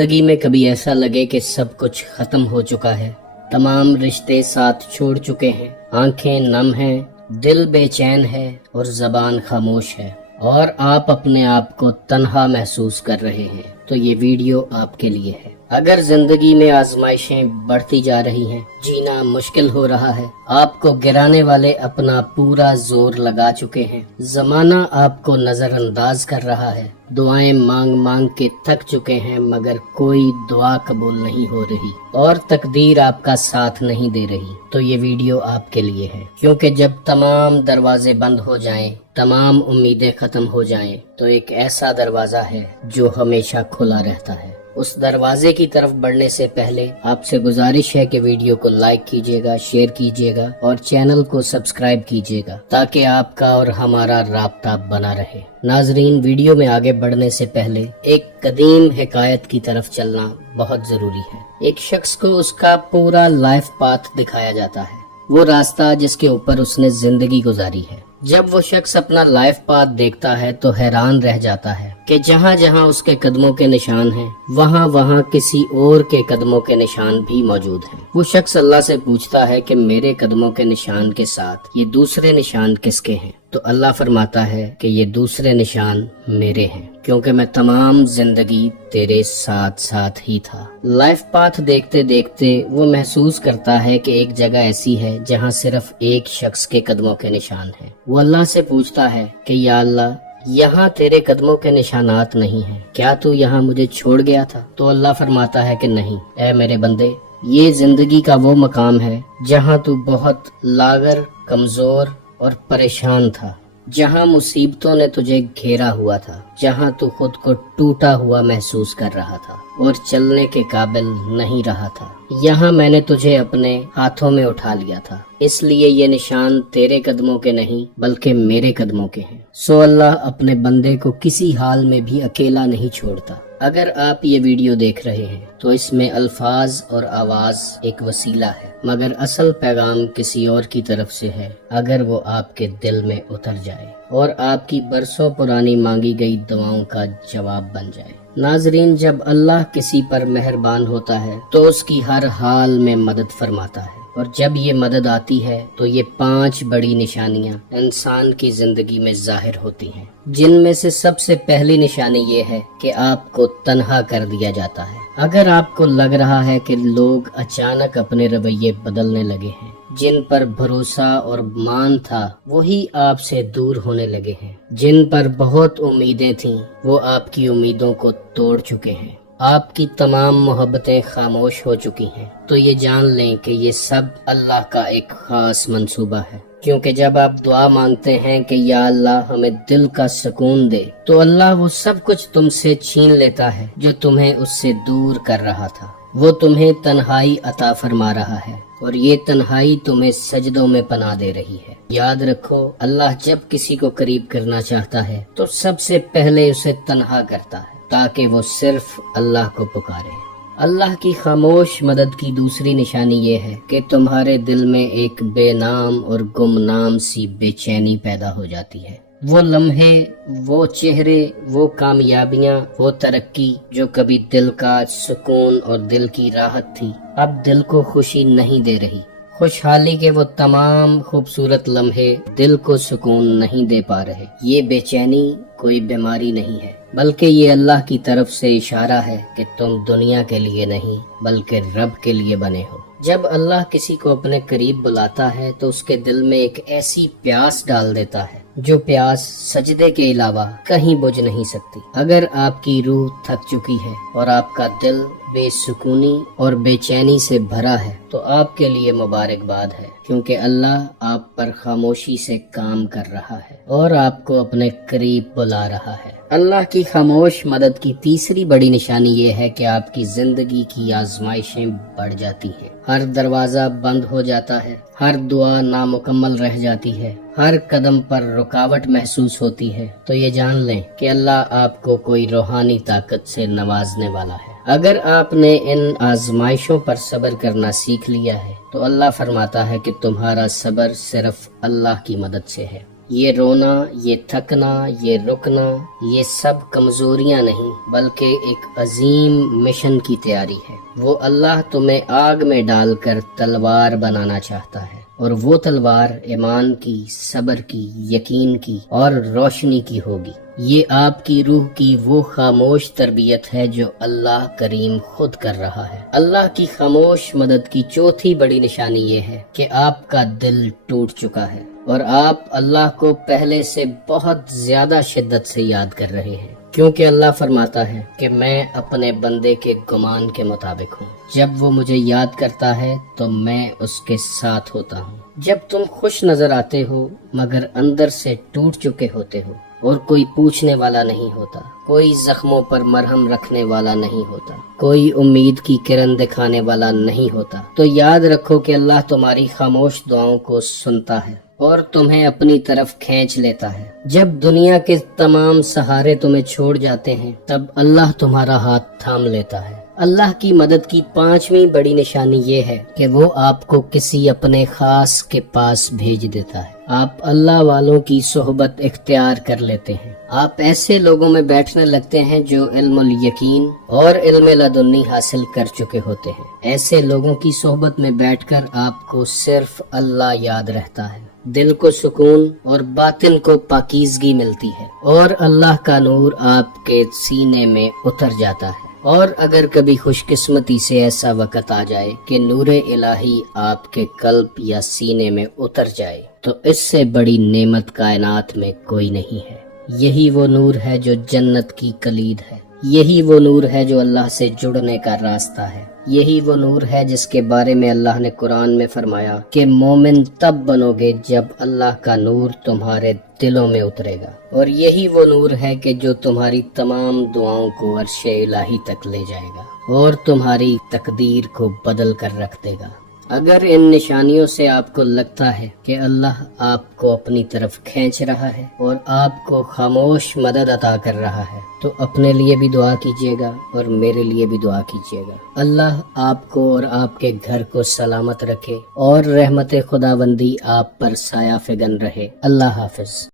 زندگی میں کبھی ایسا لگے کہ سب کچھ ختم ہو چکا ہے، تمام رشتے ساتھ چھوڑ چکے ہیں، آنکھیں نم ہیں، دل بے چین ہے اور زبان خاموش ہے، اور آپ اپنے آپ کو تنہا محسوس کر رہے ہیں، تو یہ ویڈیو آپ کے لیے ہے۔ اگر زندگی میں آزمائشیں بڑھتی جا رہی ہیں، جینا مشکل ہو رہا ہے، آپ کو گرانے والے اپنا پورا زور لگا چکے ہیں، زمانہ آپ کو نظر انداز کر رہا ہے، دعائیں مانگ مانگ کے تھک چکے ہیں مگر کوئی دعا قبول نہیں ہو رہی، اور تقدیر آپ کا ساتھ نہیں دے رہی، تو یہ ویڈیو آپ کے لیے ہے۔ کیونکہ جب تمام دروازے بند ہو جائیں، تمام امیدیں ختم ہو جائیں، تو ایک ایسا دروازہ ہے جو ہمیشہ کھلا رہتا ہے۔ اس دروازے کی طرف بڑھنے سے پہلے آپ سے گزارش ہے کہ ویڈیو کو لائک کیجیے گا، شیئر کیجیے گا اور چینل کو سبسکرائب کیجیے گا تاکہ آپ کا اور ہمارا رابطہ بنا رہے۔ ناظرین، ویڈیو میں آگے بڑھنے سے پہلے ایک قدیم حکایت کی طرف چلنا بہت ضروری ہے۔ ایک شخص کو اس کا پورا لائف پاتھ دکھایا جاتا ہے، وہ راستہ جس کے اوپر اس نے زندگی گزاری ہے۔ جب وہ شخص اپنا لائف پاتھ دیکھتا ہے تو حیران رہ جاتا ہے کہ جہاں جہاں اس کے قدموں کے نشان ہیں، وہاں وہاں کسی اور کے قدموں کے نشان بھی موجود ہیں۔ وہ شخص اللہ سے پوچھتا ہے کہ میرے قدموں کے نشان کے ساتھ یہ دوسرے نشان کس کے ہیں؟ تو اللہ فرماتا ہے کہ یہ دوسرے نشان میرے ہیں، کیونکہ میں تمام زندگی تیرے ساتھ ساتھ ہی تھا۔ لائف پاتھ دیکھتے دیکھتے وہ محسوس کرتا ہے کہ ایک جگہ ایسی ہے جہاں صرف ایک شخص کے قدموں کے نشان ہیں۔ وہ اللہ سے پوچھتا ہے کہ یا اللہ، یہاں تیرے قدموں کے نشانات نہیں ہیں، کیا تو یہاں مجھے چھوڑ گیا تھا؟ تو اللہ فرماتا ہے کہ نہیں، اے میرے بندے، یہ زندگی کا وہ مقام ہے جہاں تو بہت لاغر، کمزور اور پریشان تھا، جہاں مصیبتوں نے تجھے گھیرا ہوا تھا، جہاں تو خود کو ٹوٹا ہوا محسوس کر رہا تھا اور چلنے کے قابل نہیں رہا تھا۔ یہاں میں نے تجھے اپنے ہاتھوں میں اٹھا لیا تھا، اس لیے یہ نشان تیرے قدموں کے نہیں بلکہ میرے قدموں کے ہیں۔ سو اللہ اپنے بندے کو کسی حال میں بھی اکیلا نہیں چھوڑتا۔ اگر آپ یہ ویڈیو دیکھ رہے ہیں تو اس میں الفاظ اور آواز ایک وسیلہ ہے، مگر اصل پیغام کسی اور کی طرف سے ہے، اگر وہ آپ کے دل میں اتر جائے اور آپ کی برسوں پرانی مانگی گئی دعاؤں کا جواب بن جائے۔ ناظرین، جب اللہ کسی پر مہربان ہوتا ہے تو اس کی ہر حال میں مدد فرماتا ہے، اور جب یہ مدد آتی ہے تو یہ 5 بڑی نشانیاں انسان کی زندگی میں ظاہر ہوتی ہیں، جن میں سے سب سے پہلی نشانی یہ ہے کہ آپ کو تنہا کر دیا جاتا ہے۔ اگر آپ کو لگ رہا ہے کہ لوگ اچانک اپنے رویے بدلنے لگے ہیں، جن پر بھروسہ اور مان تھا وہی آپ سے دور ہونے لگے ہیں، جن پر بہت امیدیں تھیں وہ آپ کی امیدوں کو توڑ چکے ہیں، آپ کی تمام محبتیں خاموش ہو چکی ہیں، تو یہ جان لیں کہ یہ سب اللہ کا ایک خاص منصوبہ ہے۔ کیونکہ جب آپ دعا مانگتے ہیں کہ یا اللہ ہمیں دل کا سکون دے، تو اللہ وہ سب کچھ تم سے چھین لیتا ہے جو تمہیں اس سے دور کر رہا تھا۔ وہ تمہیں تنہائی عطا فرما رہا ہے، اور یہ تنہائی تمہیں سجدوں میں پناہ دے رہی ہے۔ یاد رکھو، اللہ جب کسی کو قریب کرنا چاہتا ہے تو سب سے پہلے اسے تنہا کرتا ہے تاکہ وہ صرف اللہ کو پکارے۔ اللہ کی خاموش مدد کی دوسری نشانی یہ ہے کہ تمہارے دل میں ایک بے نام اور گمنام سی بے چینی پیدا ہو جاتی ہے۔ وہ لمحے، وہ چہرے، وہ کامیابیاں، وہ ترقی جو کبھی دل کا سکون اور دل کی راحت تھی، اب دل کو خوشی نہیں دے رہی۔ خوشحالی کے وہ تمام خوبصورت لمحے دل کو سکون نہیں دے پا رہے۔ یہ بے چینی کوئی بیماری نہیں ہے، بلکہ یہ اللہ کی طرف سے اشارہ ہے کہ تم دنیا کے لیے نہیں بلکہ رب کے لیے بنے ہو۔ جب اللہ کسی کو اپنے قریب بلاتا ہے تو اس کے دل میں ایک ایسی پیاس ڈال دیتا ہے جو پیاس سجدے کے علاوہ کہیں بجھ نہیں سکتی۔ اگر آپ کی روح تھک چکی ہے اور آپ کا دل بے سکونی اور بے چینی سے بھرا ہے تو آپ کے لیے مبارکباد ہے، کیونکہ اللہ آپ پر خاموشی سے کام کر رہا ہے اور آپ کو اپنے قریب بلا رہا ہے۔ اللہ کی خاموش مدد کی تیسری بڑی نشانی یہ ہے کہ آپ کی زندگی کی آزمائشیں بڑھ جاتی ہیں، ہر دروازہ بند ہو جاتا ہے، ہر دعا نامکمل رہ جاتی ہے، ہر قدم پر رکاوٹ محسوس ہوتی ہے، تو یہ جان لیں کہ اللہ آپ کو کوئی روحانی طاقت سے نوازنے والا ہے۔ اگر آپ نے ان آزمائشوں پر صبر کرنا سیکھ لیا ہے تو اللہ فرماتا ہے کہ تمہارا صبر صرف اللہ کی مدد سے ہے۔ یہ رونا، یہ تھکنا، یہ رکنا، یہ سب کمزوریاں نہیں بلکہ ایک عظیم مشن کی تیاری ہے۔ وہ اللہ تمہیں آگ میں ڈال کر تلوار بنانا چاہتا ہے، اور وہ تلوار ایمان کی، صبر کی، یقین کی اور روشنی کی ہوگی۔ یہ آپ کی روح کی وہ خاموش تربیت ہے جو اللہ کریم خود کر رہا ہے۔ اللہ کی خاموش مدد کی چوتھی بڑی نشانی یہ ہے کہ آپ کا دل ٹوٹ چکا ہے اور آپ اللہ کو پہلے سے بہت زیادہ شدت سے یاد کر رہے ہیں، کیونکہ اللہ فرماتا ہے کہ میں اپنے بندے کے گمان کے مطابق ہوں۔ جب وہ مجھے یاد کرتا ہے تو میں اس کے ساتھ ہوتا ہوں۔ جب تم خوش نظر آتے ہو مگر اندر سے ٹوٹ چکے ہوتے ہو اور کوئی پوچھنے والا نہیں ہوتا، کوئی زخموں پر مرہم رکھنے والا نہیں ہوتا، کوئی امید کی کرن دکھانے والا نہیں ہوتا، تو یاد رکھو کہ اللہ تمہاری خاموش دعاؤں کو سنتا ہے اور تمہیں اپنی طرف کھینچ لیتا ہے۔ جب دنیا کے تمام سہارے تمہیں چھوڑ جاتے ہیں تب اللہ تمہارا ہاتھ تھام لیتا ہے۔ اللہ کی مدد کی پانچویں بڑی نشانی یہ ہے کہ وہ آپ کو کسی اپنے خاص کے پاس بھیج دیتا ہے۔ آپ اللہ والوں کی صحبت اختیار کر لیتے ہیں۔ آپ ایسے لوگوں میں بیٹھنے لگتے ہیں جو علم الیقین اور علم لدنی حاصل کر چکے ہوتے ہیں۔ ایسے لوگوں کی صحبت میں بیٹھ کر آپ کو صرف اللہ یاد رہتا ہے، دل کو سکون اور باطن کو پاکیزگی ملتی ہے، اور اللہ کا نور آپ کے سینے میں اتر جاتا ہے۔ اور اگر کبھی خوش قسمتی سے ایسا وقت آ جائے کہ نور الہی آپ کے قلب یا سینے میں اتر جائے تو اس سے بڑی نعمت کائنات میں کوئی نہیں ہے۔ یہی وہ نور ہے جو جنت کی کلید ہے، یہی وہ نور ہے جو اللہ سے جڑنے کا راستہ ہے، یہی وہ نور ہے جس کے بارے میں اللہ نے قرآن میں فرمایا کہ مومن تب بنو گے جب اللہ کا نور تمہارے دلوں میں اترے گا، اور یہی وہ نور ہے کہ جو تمہاری تمام دعاؤں کو عرش الہی تک لے جائے گا اور تمہاری تقدیر کو بدل کر رکھ دے گا۔ اگر ان نشانیوں سے آپ کو لگتا ہے کہ اللہ آپ کو اپنی طرف کھینچ رہا ہے اور آپ کو خاموش مدد عطا کر رہا ہے تو اپنے لیے بھی دعا کیجیے گا اور میرے لیے بھی دعا کیجیے گا۔ اللہ آپ کو اور آپ کے گھر کو سلامت رکھے اور رحمت خداوندی آپ پر سایہ فگن رہے۔ اللہ حافظ۔